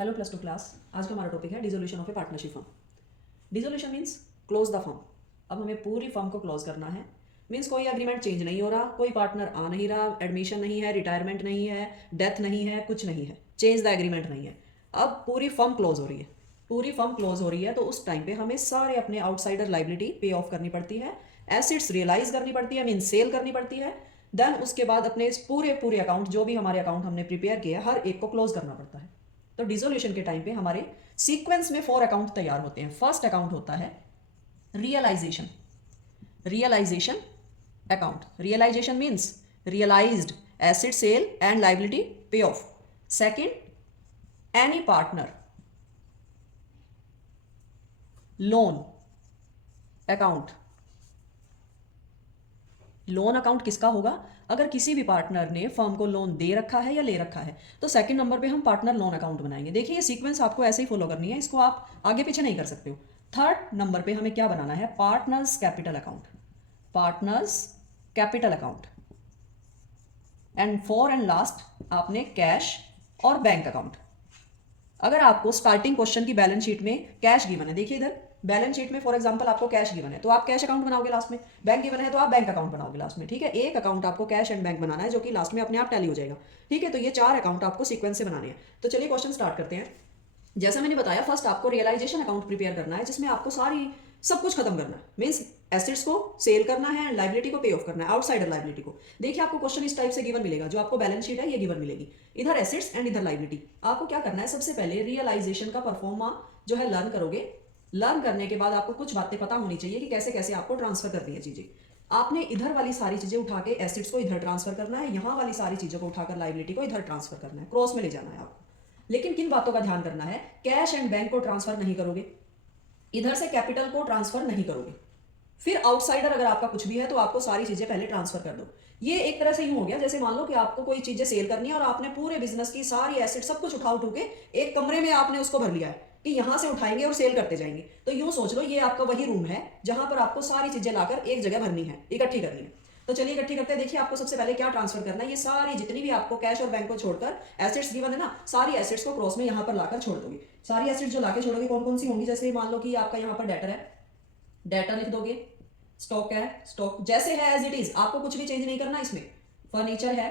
Hello plus two class. आज का हमारा टॉपिक है dissolution of A partnership firm. Dissolution means close the firm. अब हमें पूरी फर्म को क्लोज करना है। मीन्स कोई एग्रीमेंट चेंज नहीं हो रहा, कोई पार्टनर आ नहीं रहा, एडमिशन नहीं है, रिटायरमेंट नहीं है, डेथ नहीं है, कुछ नहीं है, चेंज द एग्रीमेंट नहीं है। अब पूरी फर्म क्लोज हो रही है। पूरी फर्म क्लोज हो रही है तो उस टाइम पे हमें सारे अपने आउटसाइडर लाइबिलिटी पे ऑफ करनी पड़ती है, एसिड्स रियलाइज करनी पड़ती है, मीन सेल करनी पड़ती है। देन उसके बाद अपने इस पूरे पूरे अकाउंट, जो भी हमारे अकाउंट हमने प्रिपेयर किया, हर एक को क्लोज करना पड़ता है। तो डिसोल्यूशन के टाइम पे हमारे सीक्वेंस में 4 अकाउंट तैयार होते हैं। फर्स्ट अकाउंट होता है realisation. Realisation account, realisation means realised asset sale and liability pay off. Second any partner loan account. Loan account किसका होगा? अगर किसी भी पार्टनर ने फर्म को लोन दे रखा है या ले रखा है तो सेकंड नंबर पे हम पार्टनर लोन अकाउंट बनाएंगे। देखिए ये सीक्वेंस आपको ऐसे ही फॉलो करनी है, इसको आप आगे पीछे नहीं कर सकते हो। थर्ड नंबर पे हमें क्या बनाना है? Partners capital account. Partners capital account. And four and last आपने कैश और बैंक अकाउंट। अगर आपको स्टार्टिंग क्वेश्चन की बैलेंस शीट में कैश गिवन है, देखिए इधर बैलेंस शीट में फॉर एग्जांपल आपको कैश गिवन है तो आप कैश अकाउंट बनाओगे लास्ट में, बैंक गिवन है तो आप बैंक अकाउंट बनाओगे लास्ट में। ठीक है, एक अकाउंट आपको कैश एंड बैंक बनाना है जो कि लास्ट में अपने आप टैली हो जाएगा। ठीक है, तो ये 4 अकाउंट आपको सीक्वेंस से बनाने हैं। तो चलिए क्वेश्चन स्टार्ट करते हैं। जैसा मैंने बताया, फर्स्ट आपको रियलाइजेशन अकाउंट प्रिपेयर करना है जिसमें आपको सारी सब कुछ खत्म करना है। मीन्स एसेट्स को सेल करना है एंड लाइबिलिटी को पे ऑफ करना है, आउटसाइडर लाइबिलिटी को। देखिए आपको क्वेश्चन इस टाइप से गिवन मिलेगा, जो आपको बैलेंस शीट है ये गिवन मिलेगी, इधर एसेट्स एंड इधर लाइबिलिटी। आपको क्या करना है? सबसे पहले रियलाइजेशन का परफॉर्मा जो है लर्न करोगे। लर्न करने के बाद आपको कुछ बातें पता होनी चाहिए कि कैसे कैसे आपको ट्रांसफर करनी है चीजें। आपने इधर वाली सारी चीजें उठा के एसेट्स को इधर ट्रांसफर करना है, यहाँ वाली सारी चीजों को उठाकर लाइबिलिटी को इधर ट्रांसफर करना है, क्रॉस में ले जाना है आपको। लेकिन किन बातों का ध्यान करना है? कैश एंड बैंक को ट्रांसफर नहीं करोगे, इधर से कैपिटल को ट्रांसफर नहीं करोगे। फिर आउटसाइडर अगर आपका कुछ भी है तो आपको सारी चीजें पहले ट्रांसफर कर दो। ये एक तरह से यूं हो गया जैसे मान लो कि आपको कोई चीजें सेल करनी है और आपने पूरे बिजनेस की सारी एसेट सब कुछ उठा के एक कमरे में आपने उसको भर लिया है कि यहां से उठाएंगे और सेल करते जाएंगे। तो यूं सोच लो ये आपका वही रूम है जहां पर आपको सारी चीजें लाकर एक जगह भरनी है, इकट्ठी करनी है। तो चलिए इकट्ठी करते हैं। देखिए आपको सबसे पहले क्या ट्रांसफर करना है? ये सारी जितनी भी आपको कैश और बैंक को छोड़कर एसेट्स गिवन है ना, सारी एसेट्स को क्रॉस में यहां पर लाकर छोड़ दोगे। सारी एसेट्स जो लाके छोड़ोगे कौन कौन सी होंगी? जैसे मान लो कि आपका यहाँ पर डेटर है, डेटा लिख दोगे। स्टॉक है, स्टॉक जैसे है एज इट इज, आपको कुछ भी चेंज नहीं करना इसमें। फर्नीचर है,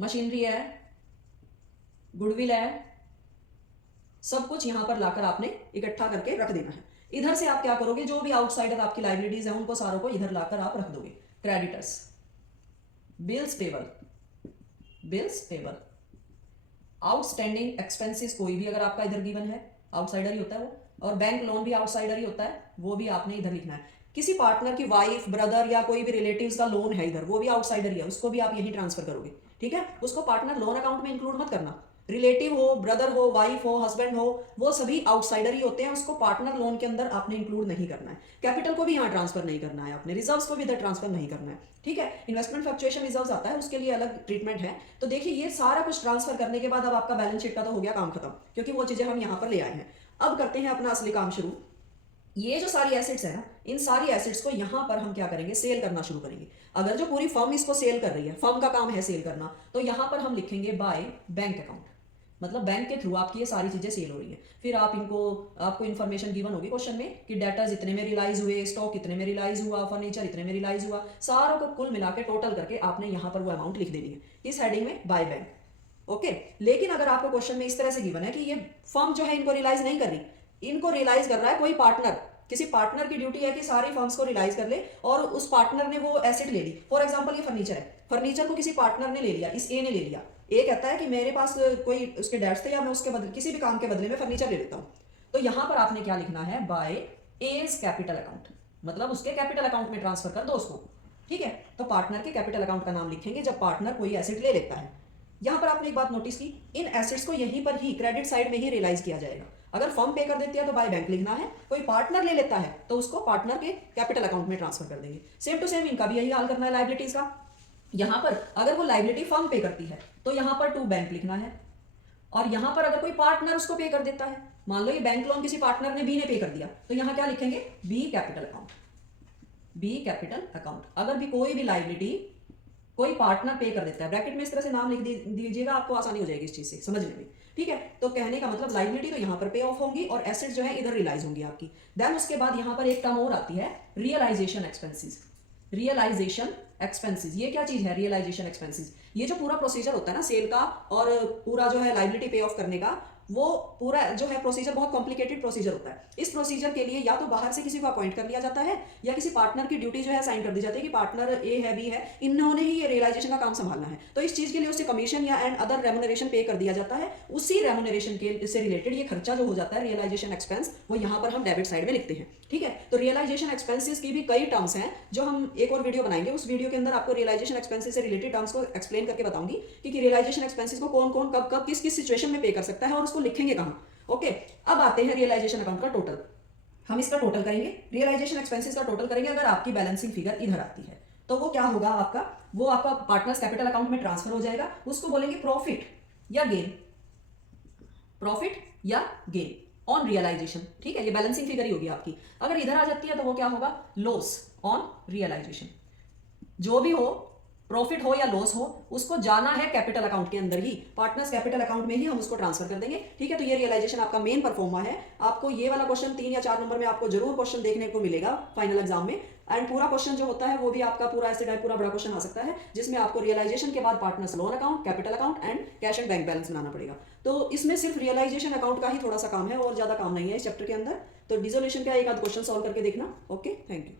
मशीनरी है, गुडविल है, सब कुछ यहां पर लाकर आपने इकट्ठा करके रख देना है। इधर से आप क्या करोगे? जो भी आउटसाइडर आपकी लाइबिलिटीज है उनको सारों को इधर लाकर आप रख दोगे। Creditors, bills payable, bills payable, outstanding expenses कोई भी अगर आपका इधर गिवन है, आउटसाइडर ही होता है वो, और बैंक लोन भी आउटसाइडर ही होता है, वो भी आपने इधर लिखना है। किसी पार्टनर की वाइफ, ब्रदर या कोई भी रिलेटिव्स का लोन है इधर, वो भी आउटसाइडर ही है, उसको भी आप यहीं ट्रांसफर करोगे। ठीक है, उसको पार्टनर लोन अकाउंट में इंक्लूड मत करना। रिलेटिव हो, ब्रदर हो, वाइफ हो, हस्बैंड हो, वो सभी आउटसाइडर ही होते हैं, उसको पार्टनर लोन के अंदर आपने इंक्लूड नहीं करना है। कैपिटल को भी यहाँ ट्रांसफर नहीं करना है आपने, रिजर्व्स को भी इधर ट्रांसफर नहीं करना है। ठीक है, इन्वेस्टमेंट फ्लक्चुएशन रिजर्व्स आता है, उसके लिए अलग ट्रीटमेंट है। तो देखिए ये सारा कुछ ट्रांसफर करने के बाद अब आपका बैलेंस शीट का तो हो गया काम खत्म, क्योंकि वो चीजें हम यहाँ पर ले आए हैं। अब करते हैं अपना असली काम शुरू। ये जो सारी एसेट्स है ना, इन सारी एसेट्स को यहां पर हम क्या करेंगे? सेल करना शुरू करेंगे। अगर जो पूरी फर्म इसको सेल कर रही है, फर्म का काम है सेल करना, तो यहां पर हम लिखेंगे बाय बैंक अकाउंट। मतलब बैंक के थ्रू आपकी ये सारी चीजें सेल हो रही है। फिर आपको इन्फॉर्मेशन गिवन होगी क्वेश्चन में कि डेटर्स इतने में रिलाइज हुए, स्टॉक इतने में रिलाइज हुआ, फर्नीचर इतने में रिलाइज हुआ, सारों को कुल मिला के टोटल करके आपने यहां पर वो अमाउंट लिख देनी है इस हेडिंग में, बाय बैंक। ओके, लेकिन अगर आपको क्वेश्चन में इस तरह से गिवन है कि ये फर्म जो है इनको रिलाइज नहीं कर रही, इनको रियलाइज कर रहा है कोई पार्टनर, किसी पार्टनर की ड्यूटी है कि सारी फर्म्स को रियलाइज कर ले, और उस पार्टनर ने वो एसेट ले ली। फॉर एग्जांपल ये फर्नीचर है, फर्नीचर को किसी पार्टनर ने ले लिया, इस ए ने ले लिया। ए कहता है कि मेरे पास कोई उसके डेट्स थे या मैं उसके बदले किसी भी काम के बदले में फर्नीचर ले लेता हूं। तो यहां पर आपने क्या लिखना है? बाय एज कैपिटल अकाउंट, मतलब उसके कैपिटल अकाउंट में ट्रांसफर कर दो उसको। ठीक है, तो पार्टनर के कैपिटल अकाउंट का नाम लिखेंगे जब पार्टनर कोई एसेट ले लेता है। यहां पर आपने एक बात नोटिस की, इन एसेट्स को यहीं पर ही क्रेडिट साइड में ही रियलाइज किया जाएगा। अगर फर्म पे कर देती है तो बाय बैंक लिखना है, कोई पार्टनर ले लेता है तो उसको पार्टनर के कैपिटल अकाउंट में ट्रांसफर कर देंगे। सेम टू सेम इनका भी यही हाल करना है लाइबिलिटीज का। यहां पर अगर वो लाइबिलिटी फर्म पे करती है तो यहां पर टू बैंक लिखना है, और यहां पर अगर कोई पार्टनर उसको पे कर देता है, मान लो ये बैंक लोन किसी पार्टनर ने बी ने पे कर दिया, तो यहां क्या लिखेंगे? B capital account, B capital account. अगर भी कोई भी लाइबिलिटी कोई पार्टनर पे कर देता है, ब्रैकेट में इस तरह से नाम लिख दीजिएगा, आपको आसानी हो जाएगी इस चीज से समझने में, ठीक है। तो कहने का मतलब लाइबिलिटी तो यहाँ पर पे ऑफ होंगी और एसेट जो है इधर रियलाइज होंगी आपकी। देन उसके बाद यहाँ पर एक टर्म और आती है रियलाइजेशन एक्सपेंसेस। रियलाइजेशन एक्सपेंसेस, ये क्या चीज है रियलाइजेशन एक्सपेंसेस? ये जो पूरा प्रोसीजर होता है ना सेल का और पूरा जो है लाइबिलिटी पे ऑफ करने का, वो पूरा जो है प्रोसीजर बहुत कॉम्प्लिकेटेड प्रोसीजर होता है। इस प्रोसीजर के लिए या तो बाहर से किसी को अपॉइंट कर लिया जाता है या किसी पार्टनर की ड्यूटी जो है साइन कर दी जाती है कि पार्टनर ए है बी है, इन्होंने ही ये रियलाइजेशन का काम संभालना है। तो इस चीज के लिए उससे कमीशन या एंड अदर रेमुनरेशन पे कर दिया जाता है। उसी रेमुनरेशन के से रिलेटेड ये खर्चा जो हो जाता है रियलाइजेशन एक्सपेंस, वो यहाँ पर हम डेबिट साइड में लिखते हैं, ठीक है। तो रियलाइजेशन एक्सपेंसेस की भी कई टर्म्स हैं जो हम एक और वीडियो बनाएंगे, उस वीडियो के अंदर आपको रियलाइजेशन एक्सपेंसेस से रिलेटेड टर्म्स को एक्सप्लेन करके बताऊंगी कि रियलाइजेशन एक्सपेंसेस को कौन कौन कब कब किस किस सिचुएशन में पे कर सकता है और उसको लिखेंगे कहाँ। ओके, अब आते हैं रियलाइजेशन अकाउंट का टोटल। हम इसका टोटल करेंगे, रियलाइजेशन एक्सपेंसेस का टोटल करेंगे। अगर आपकी बैलेंसिंग फिगर इधर आती है तो वो क्या होगा आपका, वो आपका पार्टनर्स कैपिटल अकाउंट में ट्रांसफर हो जाएगा, उसको बोलेंगे प्रॉफिट या गेन, प्रॉफिट या गेन ऑन रियलाइजेशन, ठीक है। ये बैलेंसिंग फिगर ही होगी आपकी। अगर इधर आ जाती है तो वो क्या होगा, लॉस ऑन रियलाइजेशन। जो भी हो, प्रॉफिट हो या लॉस हो, उसको जाना है कैपिटल अकाउंट के अंदर ही, पार्टनर्स कैपिटल अकाउंट में ही हम उसको ट्रांसफर कर देंगे, ठीक है। तो ये रियलाइजेशन आपका मेन परफॉर्मा है। आपको ये वाला क्वेश्चन 3 या 4 नंबर में आपको जरूर क्वेश्चन देखने को मिलेगा फाइनल एग्जाम में। एंड पूरा क्वेश्चन जो होता है वो भी आपका पूरा ऐसे टाइप पूरा बड़ा क्वेश्चन आ सकता है, जिसमें आपको रियलाइजेशन के बाद partners loan account, capital account and cash and bank balance बनाना पड़ेगा। तो इसमें सिर्फ रियलाइजेशन अकाउंट का ही थोड़ा सा काम है और ज्यादा काम नहीं है इस चैप्टर के अंदर। तो डिसोल्यूशन का एक आध क्वेश्चन सॉल्व करके देखना। Okay, thank you.